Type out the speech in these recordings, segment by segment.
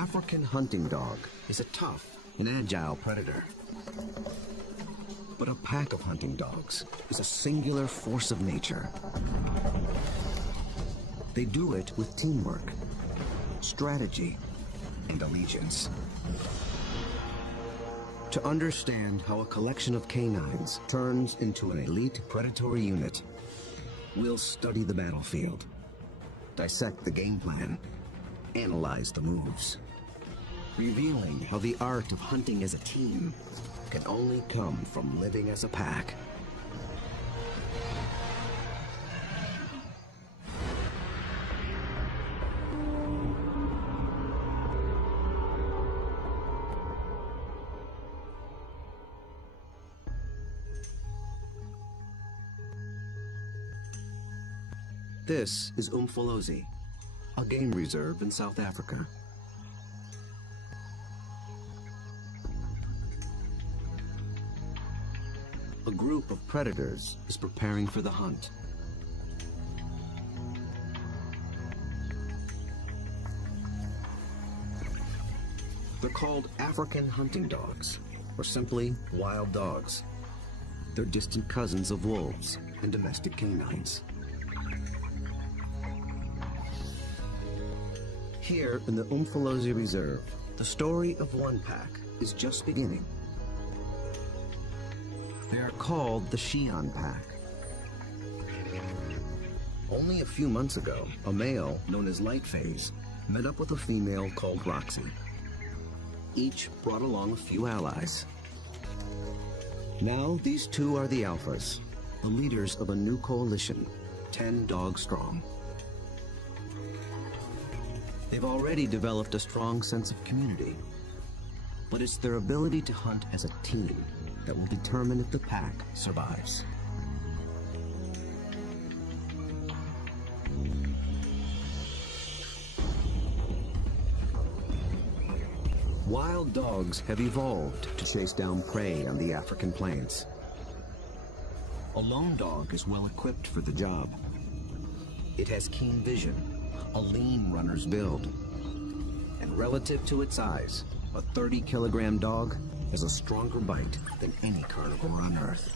African hunting dog is a tough and agile predator. But a pack of hunting dogs is a singular force of nature. They do it with teamwork, strategy, and allegiance. To understand how a collection of canines turns into an elite predatory unit, we'll study the battlefield, dissect the game plan, analyze the moves, revealing how the art of hunting as a team can only come from living as a pack. This is Umfolozi, a game reserve in South Africa. A group of predators is preparing for the hunt. They're called African hunting dogs, or simply wild dogs. They're distant cousins of wolves and domestic canines. Here in the Umfolozi Reserve, the story of one pack is just beginning. They are called the Xi'an Pack. Only a few months ago, a male known as Lightphase met up with a female called Roxy. Each brought along a few allies. Now these two are the alphas, the leaders of a new coalition, 10 dogs strong. They've already developed a strong sense of community, but it's their ability to hunt as a team that will determine if the pack survives. Wild dogs have evolved to chase down prey on the African plains. A lone dog is well equipped for the job. It has keen vision, a lean runner's build, and relative to its size, a 30-kilogram dog has a stronger bite than any carnivore on Earth.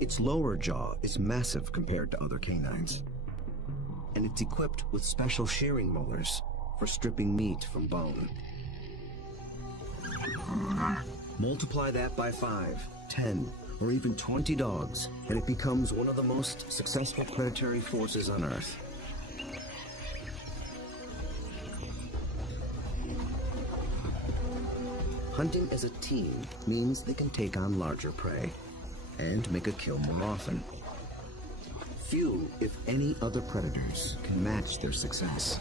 Its lower jaw is massive compared to other canines, and it's equipped with special shearing molars for stripping meat from bone. Multiply that by 5, 10, or even 20 dogs, and it becomes one of the most successful predatory forces on Earth. Hunting as a team means they can take on larger prey and make a kill more often. Few, if any, other predators can match their success.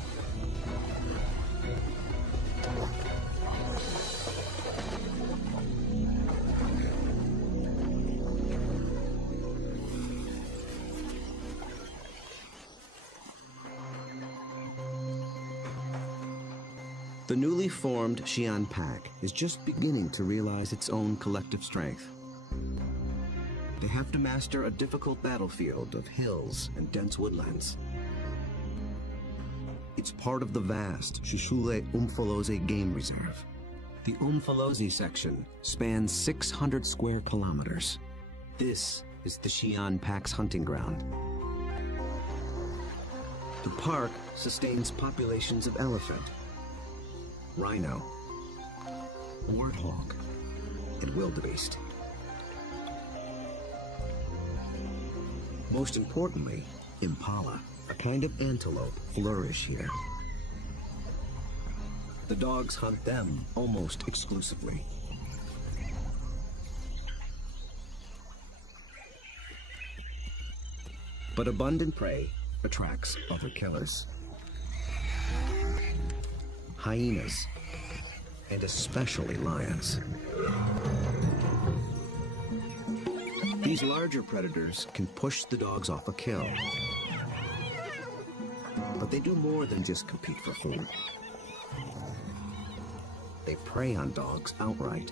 The newly formed Xi'an Pack is just beginning to realize its own collective strength. They have to master a difficult battlefield of hills and dense woodlands. It's part of the vast Sisulu Umfolozi Game Reserve. The Umfolozi section spans 600 square kilometers. This is the Xi'an Pack's hunting ground. The park sustains populations of elephant, rhino, warthog, and wildebeest. Most importantly, impala, a kind of antelope, flourish here. The dogs hunt them almost exclusively. But abundant prey attracts other killers. Hyenas, and especially lions. These larger predators can push the dogs off a kill. But they do more than just compete for food. They prey on dogs outright.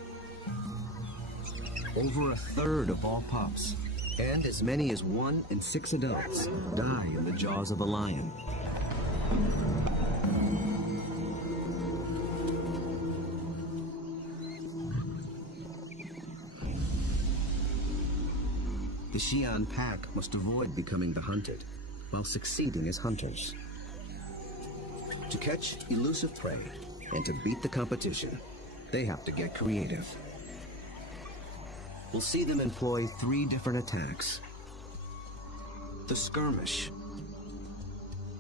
Over a third of all pups, and as many as 1 in 6 adults, die in the jaws of a lion. The Xi'an pack must avoid becoming the hunted, while succeeding as hunters. To catch elusive prey and to beat the competition, they have to get creative. We'll see them employ 3 different attacks: the skirmish,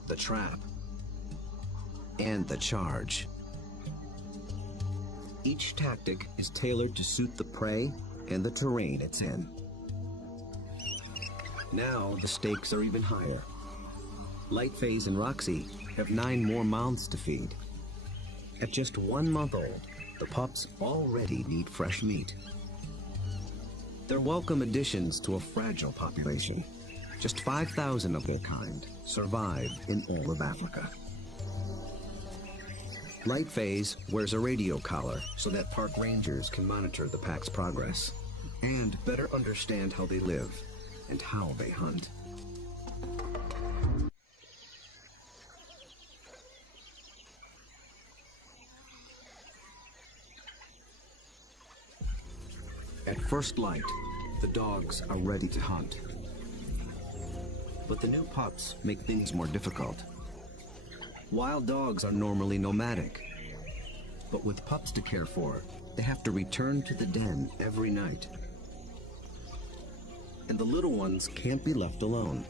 the trap, and the charge. Each tactic is tailored to suit the prey and the terrain it's in. Now the stakes are even higher. Lightphase and Roxy have 9 more mouths to feed. At just 1 month old, the pups already need fresh meat. They're welcome additions to a fragile population. Just 5,000 of their kind survive in all of Africa. Lightphase wears a radio collar so that park rangers can monitor the pack's progress and better understand how they live and how they hunt. At first light, the dogs are ready to hunt. But the new pups make things more difficult. Wild dogs are normally nomadic, but with pups to care for, they have to return to the den every night. And the little ones can't be left alone.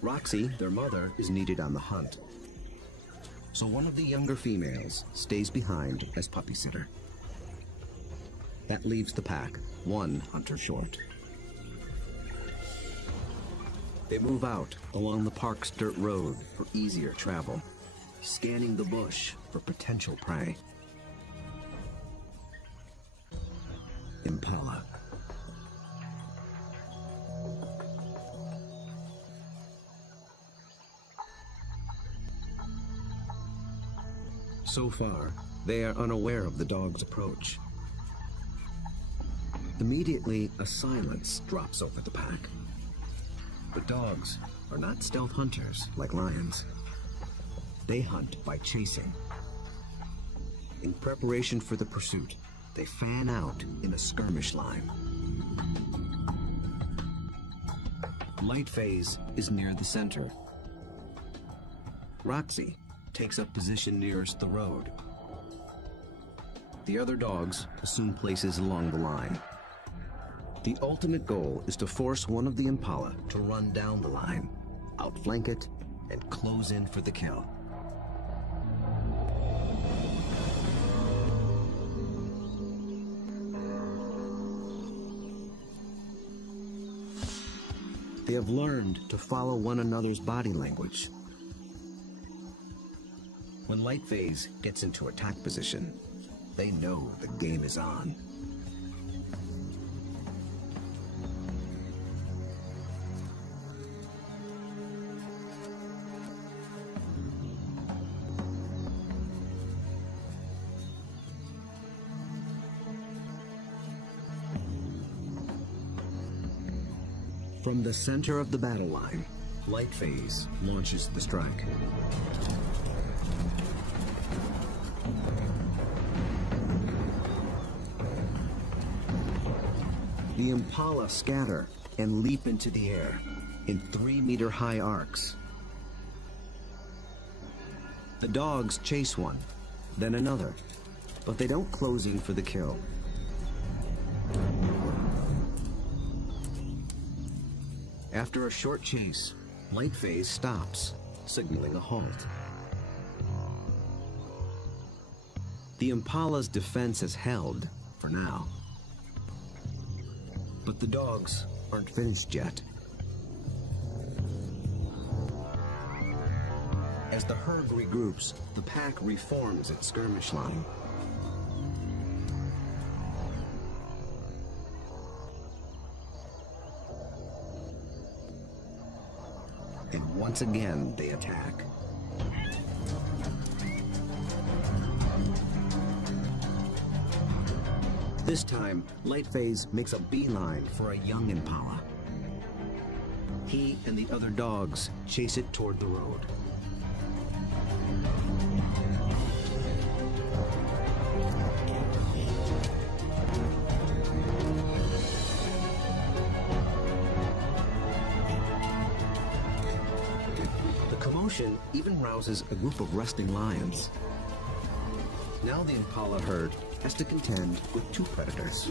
Roxy, their mother, is needed on the hunt. So one of the younger females stays behind as puppy sitter. That leaves the pack 1 hunter short. They move out along the park's dirt road for easier travel, scanning the bush for potential prey. Impala. So far, they are unaware of the dog's approach. Immediately, a silence drops over the pack. But dogs are not stealth hunters like lions. They hunt by chasing. In preparation for the pursuit, they fan out in a skirmish line. Lightphase is near the center. Roxy takes up position nearest the road. The other dogs assume places along the line. The ultimate goal is to force one of the Impala to run down the line, outflank it, and close in for the kill. They have learned to follow one another's body language. When Lightphase gets into attack position, they know the game is on. From the center of the battle line, Lightphase launches the strike. The Impala scatter and leap into the air in 3-meter-high arcs. The dogs chase one, then another, but they don't close in for the kill. After a short chase, Lightphase stops, signaling a halt. The Impala's defense is held, for now. But the dogs aren't finished yet. As the herd regroups, the pack reforms its skirmish line. And once again, they attack. This time, Lightphase makes a beeline for a young Impala. He and the other dogs chase it toward the road. commotion even rouses a group of resting lions. Now the impala herd has to contend with two predators.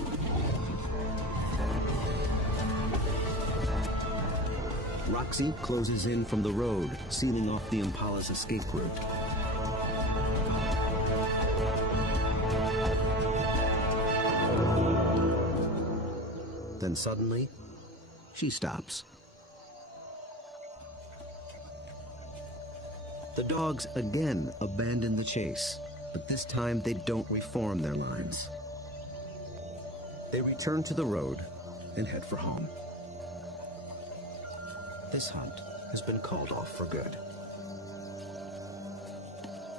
Roxy closes in from the road, sealing off the impala's escape route. Then suddenly, she stops. The dogs again abandon the chase, but this time they don't reform their lines. They return to the road and head for home. This hunt has been called off for good.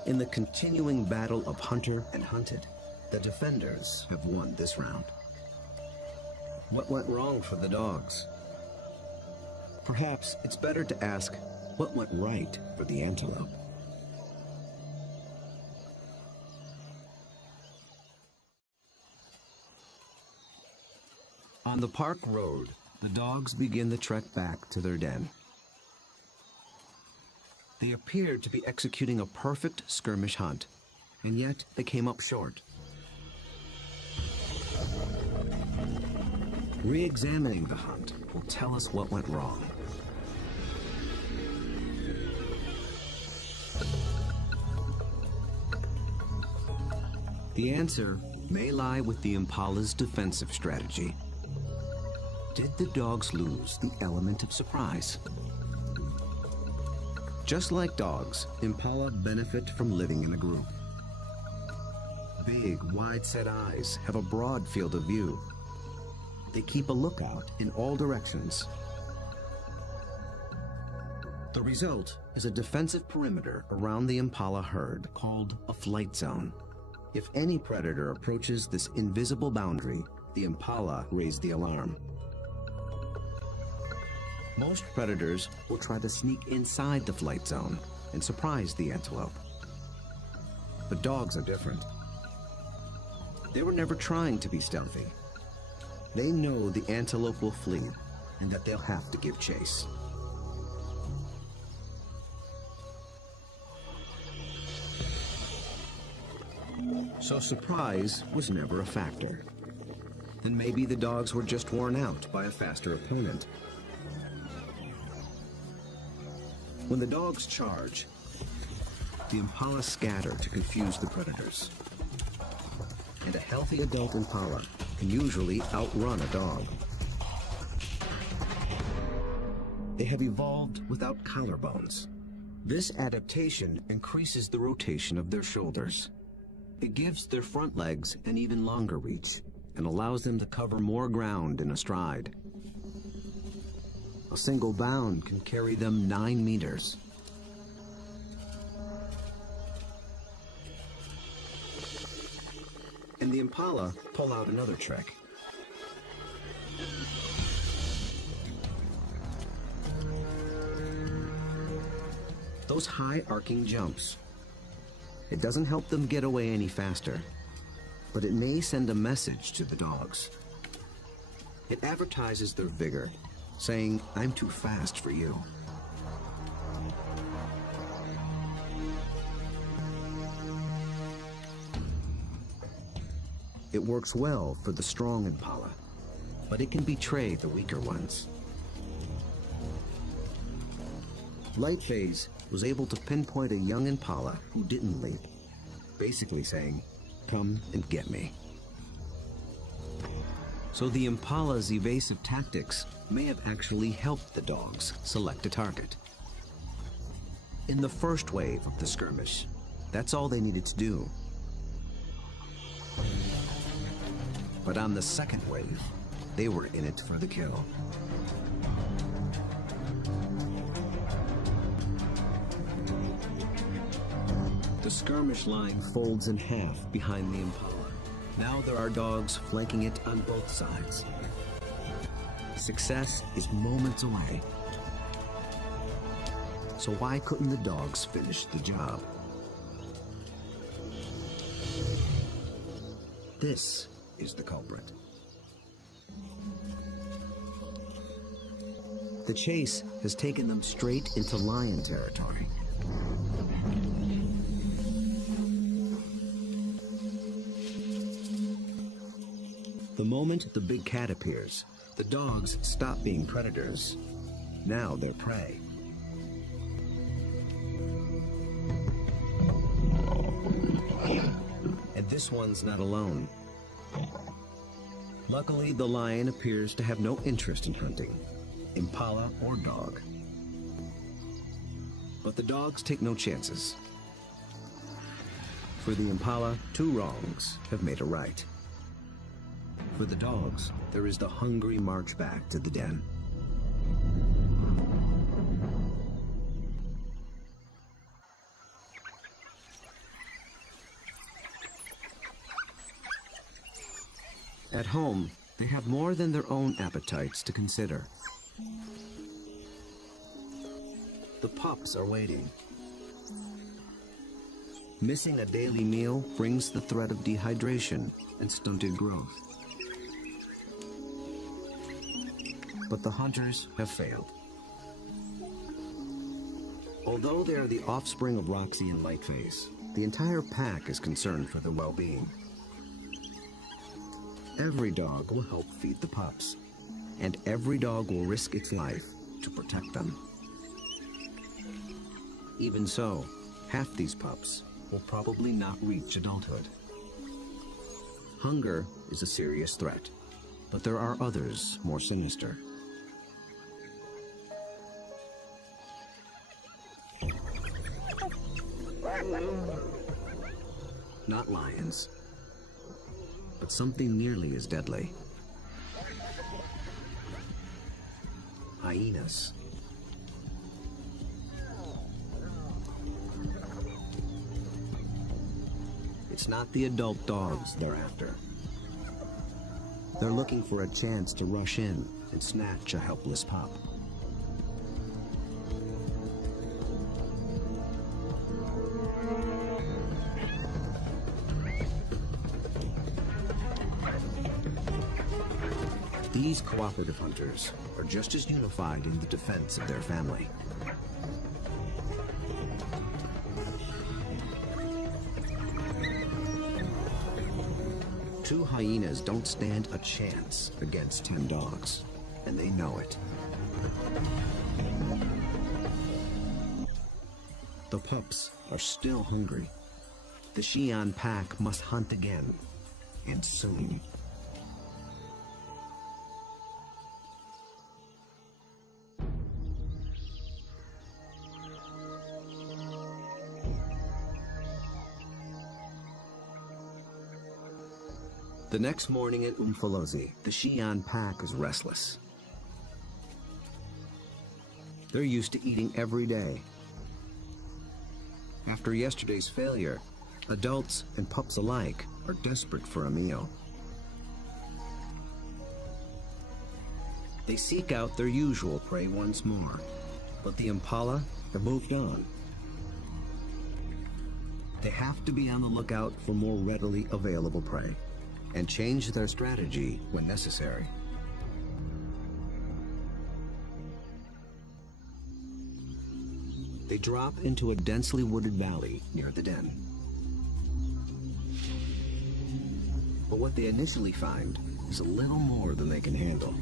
In the continuing battle of hunter and hunted, the defenders have won this round. What went wrong for the dogs? Perhaps it's better to ask what went right for the antelope. On the park road, the dogs begin the trek back to their den. They appeared to be executing a perfect skirmish hunt, and yet they came up short. Re-examining the hunt will tell us what went wrong. The answer may lie with the impala's defensive strategy. Did the dogs lose the element of surprise? Just like dogs, impala benefit from living in a group. Big, wide-set eyes have a broad field of view. They keep a lookout in all directions. The result is a defensive perimeter around the impala herd called a flight zone. If any predator approaches this invisible boundary, the impala raise the alarm. Most predators will try to sneak inside the flight zone and surprise the antelope. But dogs are different. They were never trying to be stealthy. They know the antelope will flee and that they'll have to give chase. So surprise was never a factor. And maybe the dogs were just worn out by a faster opponent. When the dogs charge, the impala scatter to confuse the predators. And a healthy adult impala can usually outrun a dog. They have evolved without collarbones. This adaptation increases the rotation of their shoulders. It gives their front legs an even longer reach and allows them to cover more ground in a stride. A single bound can carry them 9 meters. And the impala pull out another trick. Those high arcing jumps. It doesn't help them get away any faster, but it may send a message to the dogs. It advertises their vigor, saying, "I'm too fast for you." It works well for the strong impala, but it can betray the weaker ones. Lightphase was able to pinpoint a young impala who didn't leap, basically saying, "Come and get me." So the impala's evasive tactics may have actually helped the dogs select a target. In the first wave of the skirmish, that's all they needed to do. But on the second wave, they were in it for the kill. The skirmish line folds in half behind the impala. Now there are dogs flanking it on both sides. Success is moments away. So why couldn't the dogs finish the job? This is the culprit. The chase has taken them straight into lion territory. The moment the big cat appears, the dogs stop being predators. Now they're prey. And this one's not alone. Luckily, the lion appears to have no interest in hunting, impala or dog. But the dogs take no chances. For the impala, 2 wrongs have made a right. For the dogs, there is the hungry march back to the den. At home, they have more than their own appetites to consider. The pups are waiting. Missing a daily meal brings the threat of dehydration and stunted growth. But the hunters have failed. Although they are the offspring of Roxy and Lightface, the entire pack is concerned for their well-being. Every dog will help feed the pups, and every dog will risk its life to protect them. Even so, half these pups will probably not reach adulthood. Hunger is a serious threat, but there are others more sinister. Not lions, but something nearly as deadly. Hyenas. It's not the adult dogs they're after. They're looking for a chance to rush in and snatch a helpless pup. These cooperative hunters are just as unified in the defense of their family. Two hyenas don't stand a chance against 10 dogs, and they know it. The pups are still hungry. The Xi'an pack must hunt again, and soon. The next morning at Umfolozi, the Xi'an pack is restless. They're used to eating every day. After yesterday's failure, adults and pups alike are desperate for a meal. They seek out their usual prey once more, but the impala have moved on. They have to be on the lookout for more readily available prey, and change their strategy when necessary. They drop into a densely wooded valley near the den. But what they initially find is a little more than they can handle.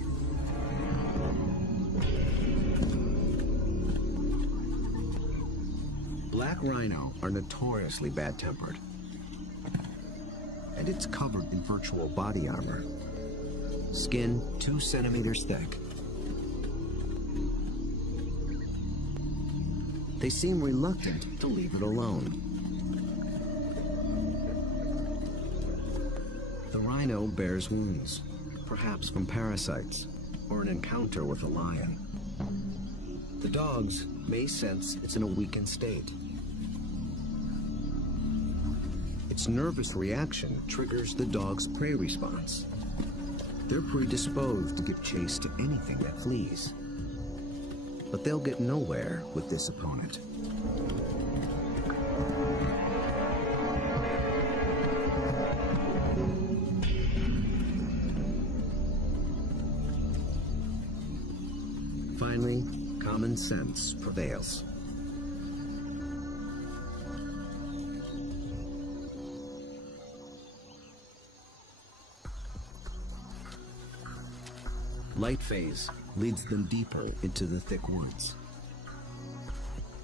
Black rhino are notoriously bad-tempered, and it's covered in virtual body armor. Skin 2 centimeters thick. They seem reluctant to leave it alone. The rhino bears wounds, perhaps from parasites or an encounter with a lion. The dogs may sense it's in a weakened state. Its nervous reaction triggers the dog's prey response. They're predisposed to give chase to anything that flees. But they'll get nowhere with this opponent. Finally, common sense prevails. Light phase leads them deeper into the thick woods.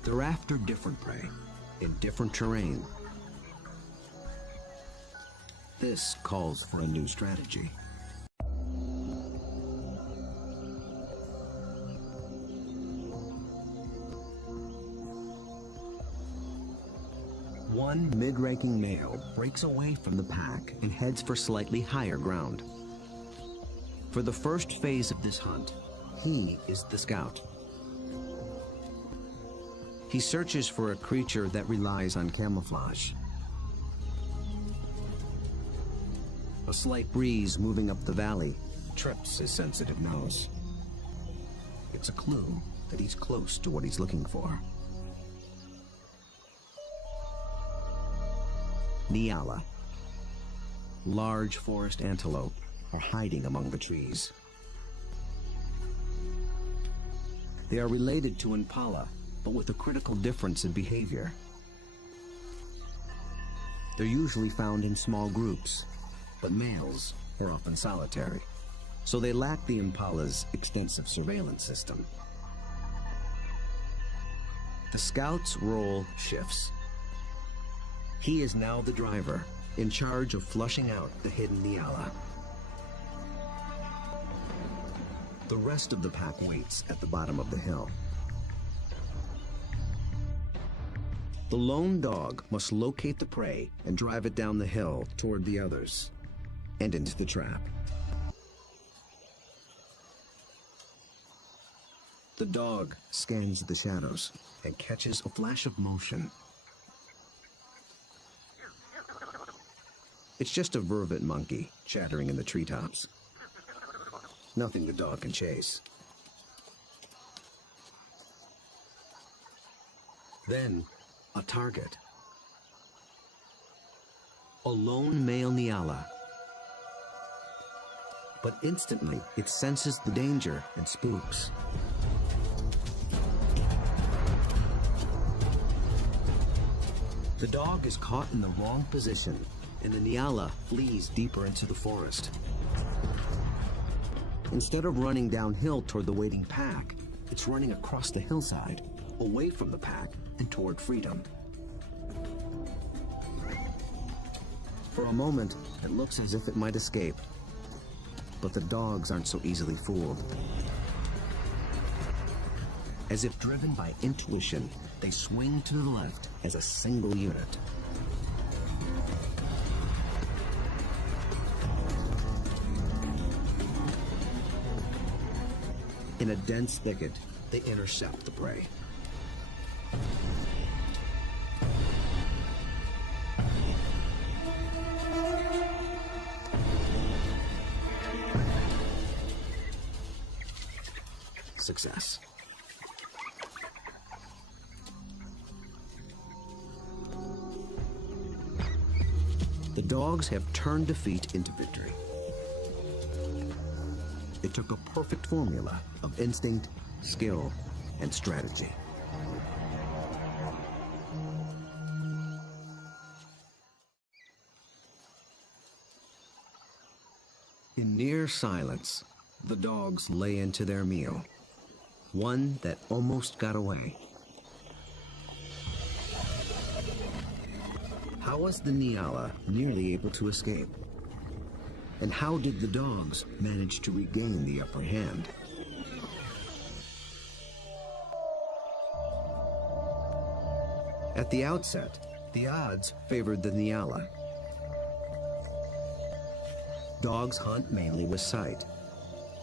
They're after different prey, in different terrain. This calls for a new strategy. One mid-ranking male breaks away from the pack and heads for slightly higher ground. For the first phase of this hunt, he is the scout. He searches for a creature that relies on camouflage. A slight breeze moving up the valley trips his sensitive nose. It's a clue that he's close to what he's looking for. Nyala. Large forest antelope are hiding among the trees. They are related to impala, but with a critical difference in behavior. They're usually found in small groups, but males are often solitary, so they lack the impala's extensive surveillance system. The scout's role shifts. He is now the driver, in charge of flushing out the hidden Nyala. The rest of the pack waits at the bottom of the hill. The lone dog must locate the prey and drive it down the hill toward the others, and into the trap. The dog scans the shadows and catches a flash of motion. It's just a vervet monkey chattering in the treetops. Nothing the dog can chase. Then, a target. A lone male Nyala. But instantly, it senses the danger and spooks. The dog is caught in the wrong position, and the Nyala flees deeper into the forest. Instead of running downhill toward the waiting pack, it's running across the hillside, away from the pack and toward freedom. For a moment, it looks as if it might escape, but the dogs aren't so easily fooled. As if driven by intuition, they swing to the left as a single unit. In a dense thicket, they intercept the prey. Success. The dogs have turned defeat into victory. It took a perfect formula of instinct, skill, and strategy. In near silence, the dogs lay into their meal, one that almost got away. How was the Nyala nearly able to escape? And how did the dogs manage to regain the upper hand? At the outset, the odds favored the Nyala. Dogs hunt mainly with sight.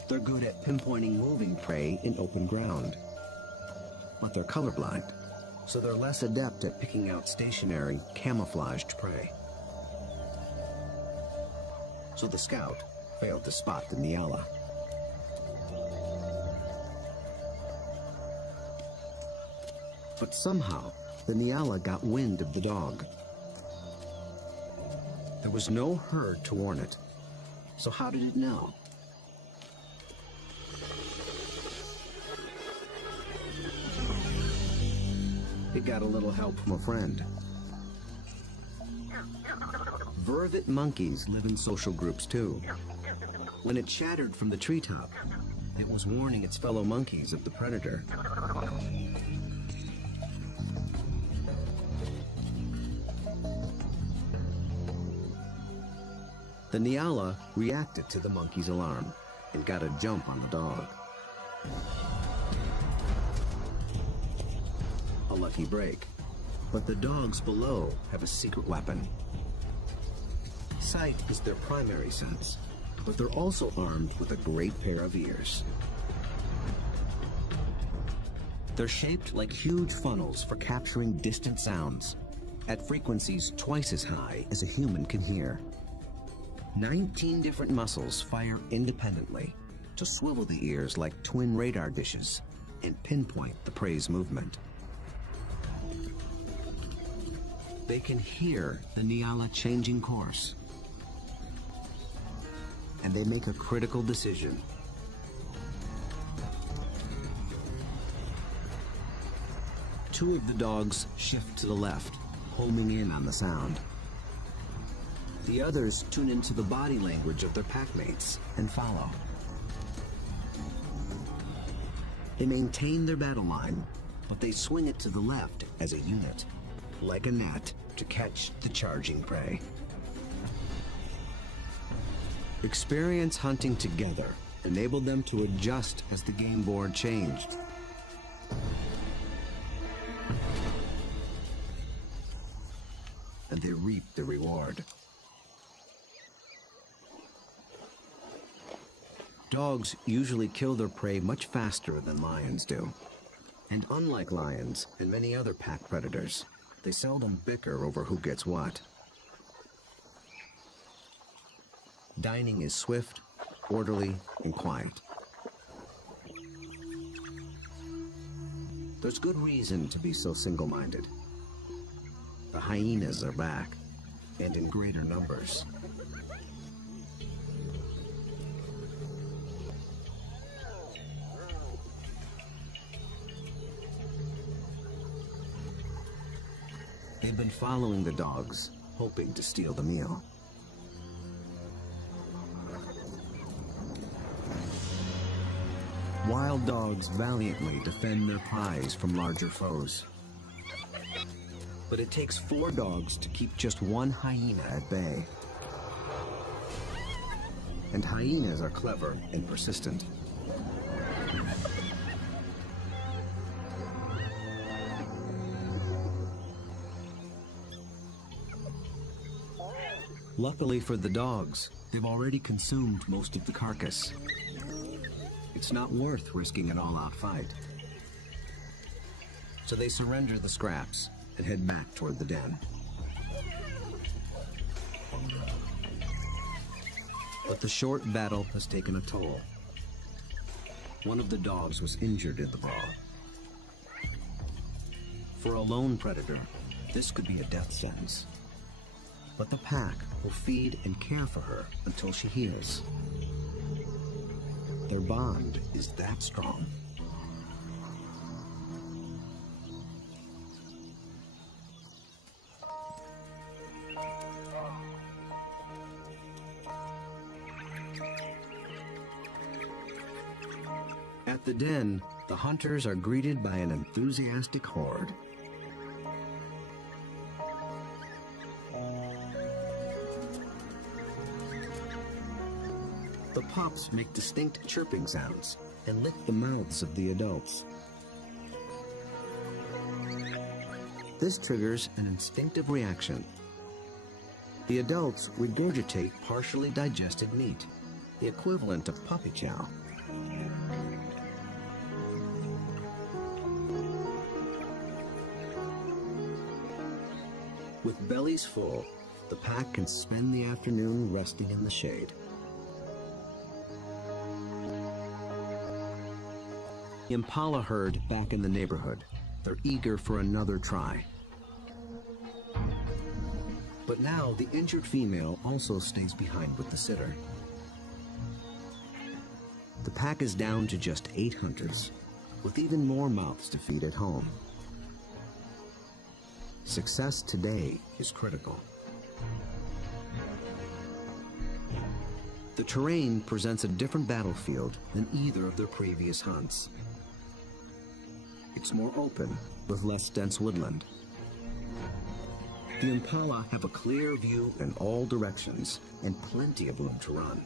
They're good at pinpointing moving prey in open ground. But they're colorblind, so they're less adept at picking out stationary, camouflaged prey. So the scout failed to spot the Nyala. But somehow, the Nyala got wind of the dog. There was no herd to warn it, so how did it know? It got a little help from a friend. Vervet monkeys live in social groups too. When it chattered from the treetop, It was warning its fellow monkeys of the predator. The Nyala reacted to the monkey's alarm and got a jump on the dog. A lucky break, but the dogs below have a secret weapon. Sight is their primary sense, but they're also armed with a great pair of ears. They're shaped like huge funnels for capturing distant sounds at frequencies twice as high as a human can hear. 19 different muscles fire independently to swivel the ears like twin radar dishes and pinpoint the prey's movement. They can hear the Nyala changing course, and they make a critical decision. Two of the dogs shift to the left, homing in on the sound. The others tune into the body language of their packmates and follow. They maintain their battle line, but they swing it to the left as a unit, like a net, to catch the charging prey. Experience hunting together enabled them to adjust as the game board changed. And they reaped the reward. Dogs usually kill their prey much faster than lions do. And unlike lions and many other pack predators, they seldom bicker over who gets what. Dining is swift, orderly, and quiet. There's good reason to be so single-minded. The hyenas are back, and in greater numbers. They've been following the dogs, hoping to steal the meal. Wild dogs valiantly defend their prize from larger foes. But it takes 4 dogs to keep just one hyena at bay. And hyenas are clever and persistent. Luckily for the dogs, they've already consumed most of the carcass. It's not worth risking an all-out fight. So they surrender the scraps and head back toward the den. But the short battle has taken a toll. One of the dogs was injured in the brawl. For a lone predator, this could be a death sentence. But the pack will feed and care for her until she heals. Their bond is that strong. At the den, the hunters are greeted by an enthusiastic horde. The pups make distinct chirping sounds and lick the mouths of the adults. This triggers an instinctive reaction. The adults regurgitate partially digested meat, the equivalent of puppy chow. With bellies full, the pack can spend the afternoon resting in the shade. The impala herd back in the neighborhood. They're eager for another try. But now the injured female also stays behind with the sitter. The pack is down to just 8 hunters, with even more mouths to feed at home. Success today is critical. The terrain presents a different battlefield than either of their previous hunts. It's more open, with less dense woodland. The impala have a clear view in all directions and plenty of room to run.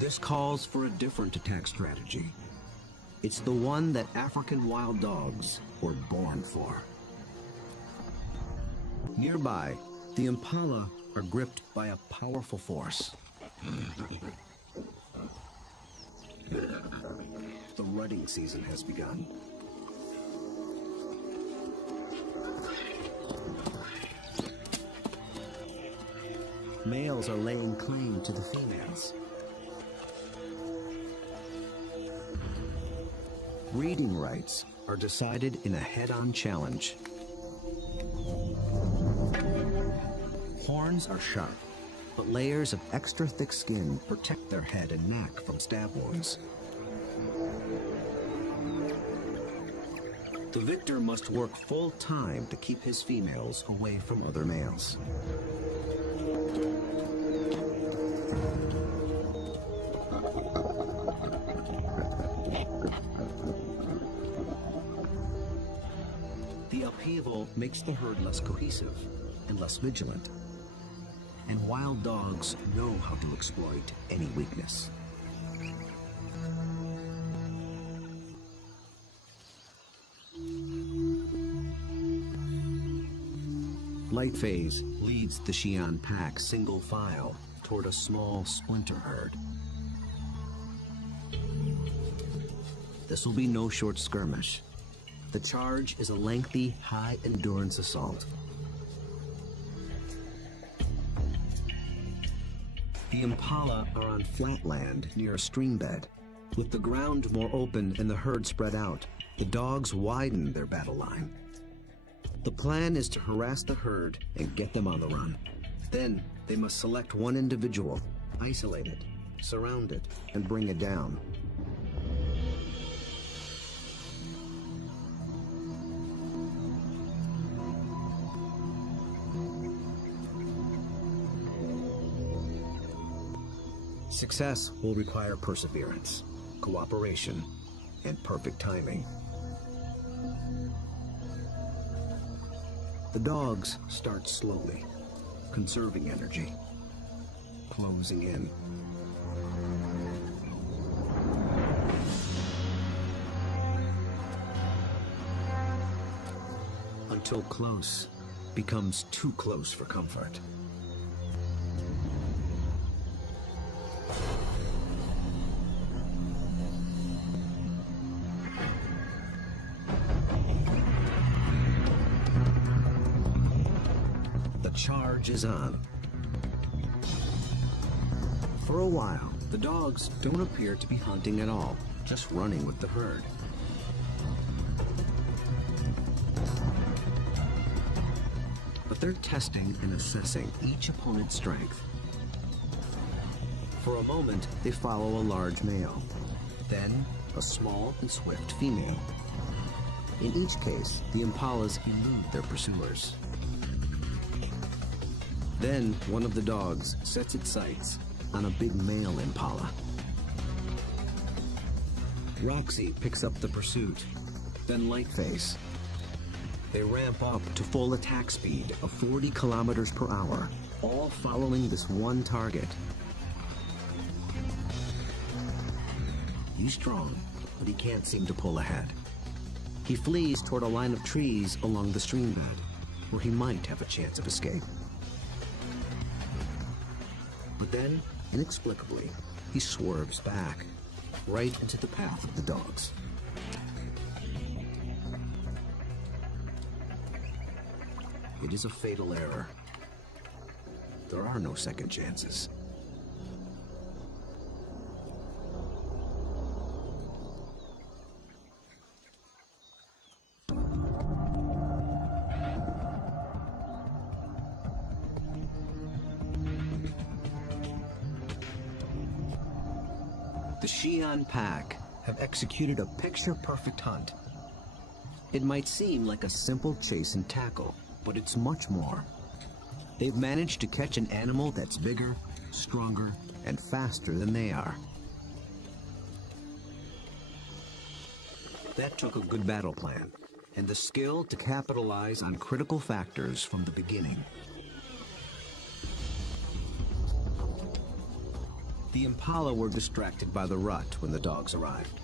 This calls for a different attack strategy. It's the one that African wild dogs were born for. Nearby, the impala are gripped by a powerful force. The rutting season has begun. Males are laying claim to the females. Breeding rights are decided in a head-on challenge. Horns are sharp, but layers of extra thick skin protect their head and neck from stab wounds. The victor must work full time to keep his females away from other males. The upheaval makes the herd less cohesive and less vigilant. And wild dogs know how to exploit any weakness. Lightphase leads the Xi'an pack single file toward a small splinter herd. This will be no short skirmish. The charge is a lengthy, high-endurance assault. The impala are on flat land near a stream bed. With the ground more open and the herd spread out, the dogs widen their battle line. The plan is to harass the herd and get them on the run. Then they must select one individual, isolate it, surround it, and bring it down. Success will require perseverance, cooperation, and perfect timing. The dogs start slowly, conserving energy, closing in. Until close becomes too close for comfort. Charge is on. For a while, the dogs don't appear to be hunting at all, just running with the herd. But they're testing and assessing each opponent's strength. For a moment, they follow a large male, then a small and swift female. In each case, the impalas elude their pursuers. Then, one of the dogs sets its sights on a big male impala. Roxy picks up the pursuit, then Lightphase. They ramp up to full attack speed of 40 kilometers per hour, all following this one target. He's strong, but he can't seem to pull ahead. He flees toward a line of trees along the stream bed, where he might have a chance of escape. But then, inexplicably, he swerves back, right into the path of the dogs. It is a fatal error. There are no second chances. The Xi'an pack have executed a picture-perfect hunt. It might seem like a simple chase and tackle, but it's much more. They've managed to catch an animal that's bigger, stronger, and faster than they are. That took a good battle plan, and the skill to capitalize on critical factors from the beginning. The impala were distracted by the rut when the dogs arrived.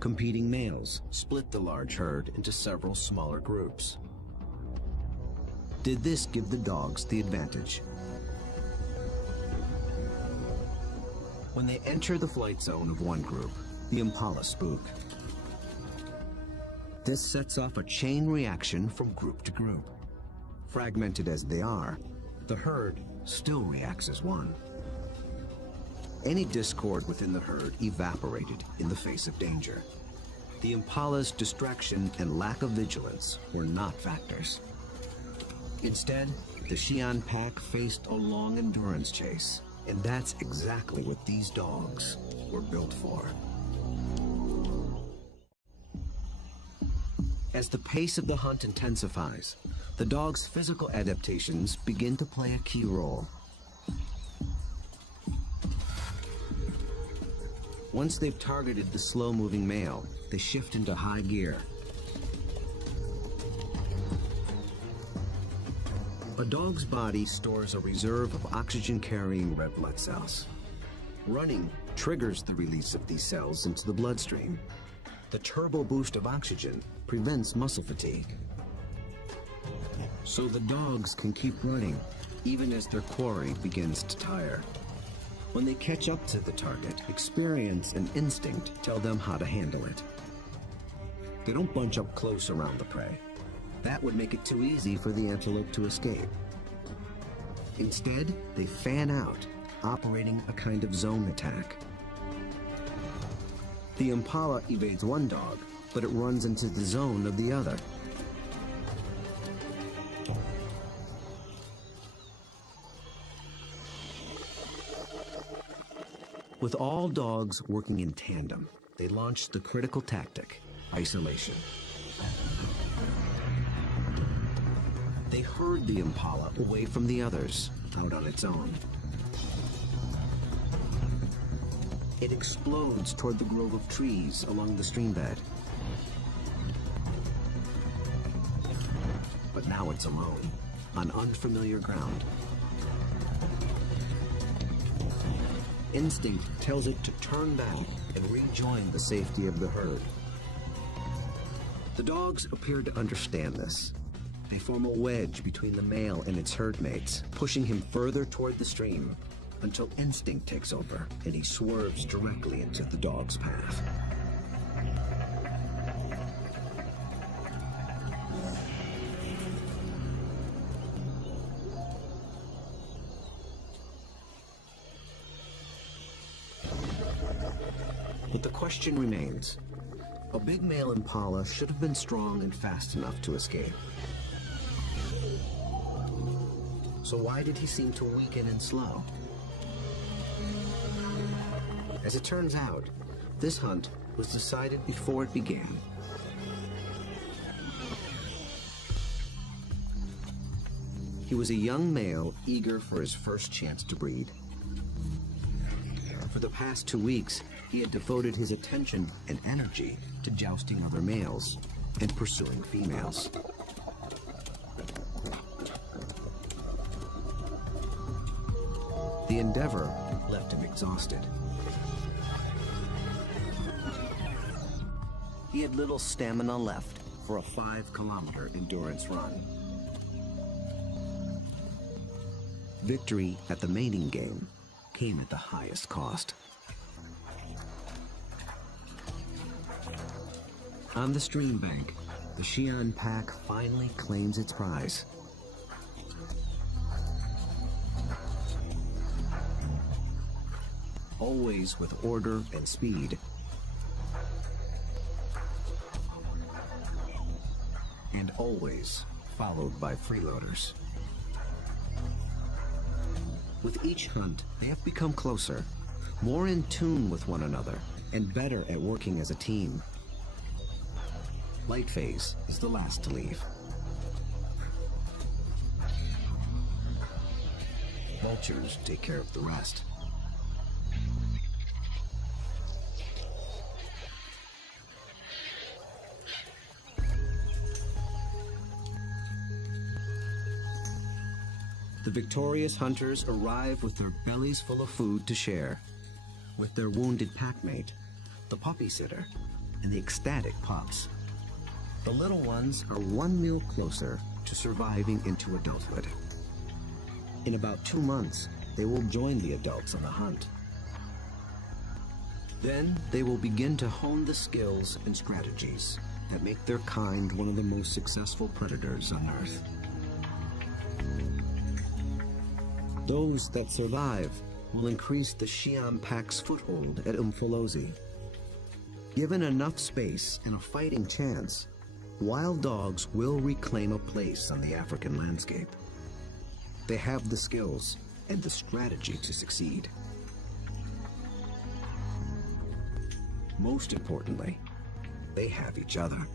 Competing males split the large herd into several smaller groups. Did this give the dogs the advantage? When they enter the flight zone of one group, the impala spook. This sets off a chain reaction from group to group. Fragmented as they are, the herd still reacts as one. Any discord within the herd evaporated in the face of danger. The impala's distraction and lack of vigilance were not factors. Instead, the Xi'an pack faced a long endurance chase, and that's exactly what these dogs were built for. As the pace of the hunt intensifies, the dog's physical adaptations begin to play a key role. Once they've targeted the slow-moving male, they shift into high gear. A dog's body stores a reserve of oxygen-carrying red blood cells. Running triggers the release of these cells into the bloodstream. The turbo boost of oxygen prevents muscle fatigue. So the dogs can keep running, even as their quarry begins to tire. When they catch up to the target, experience and instinct tell them how to handle it. They don't bunch up close around the prey. That would make it too easy for the antelope to escape. Instead, they fan out, operating a kind of zone attack. The impala evades one dog, but it runs into the zone of the other. With all dogs working in tandem, they launched the critical tactic, isolation. They herd the impala away from the others, out on its own. It explodes toward the grove of trees along the stream bed. But now it's alone, on unfamiliar ground. Instinct tells it to turn back and rejoin the safety of the herd. The dogs appear to understand this. They form a wedge between the male and its herd mates, pushing him further toward the stream until instinct takes over and he swerves directly into the dog's path. But the question remains. A big male impala should have been strong and fast enough to escape. So why did he seem to weaken and slow? As it turns out, this hunt was decided before it began. He was a young male eager for his first chance to breed. For the past 2 weeks, he had devoted his attention and energy to jousting other males and pursuing females. The endeavor left him exhausted. He had little stamina left for a 5-kilometer endurance run. Victory at the mating game came at the highest cost. On the stream bank, the Xi'an pack finally claims its prize. Always with order and speed. And always followed by freeloaders. With each hunt, they have become closer, more in tune with one another, and better at working as a team. Light Phase is the last to leave. vultures take care of the rest. The victorious hunters arrive with their bellies full of food to share, with their wounded packmate, the puppy sitter, and the ecstatic pups. The little ones are one meal closer to surviving into adulthood. In about 2 months, they will join the adults on the hunt. Then they will begin to hone the skills and strategies that make their kind one of the most successful predators on Earth. Those that survive will increase the Xi'an pack's foothold at Umfolozi. Given enough space and a fighting chance, wild dogs will reclaim a place on the African landscape. They have the skills and the strategy to succeed. Most importantly, they have each other.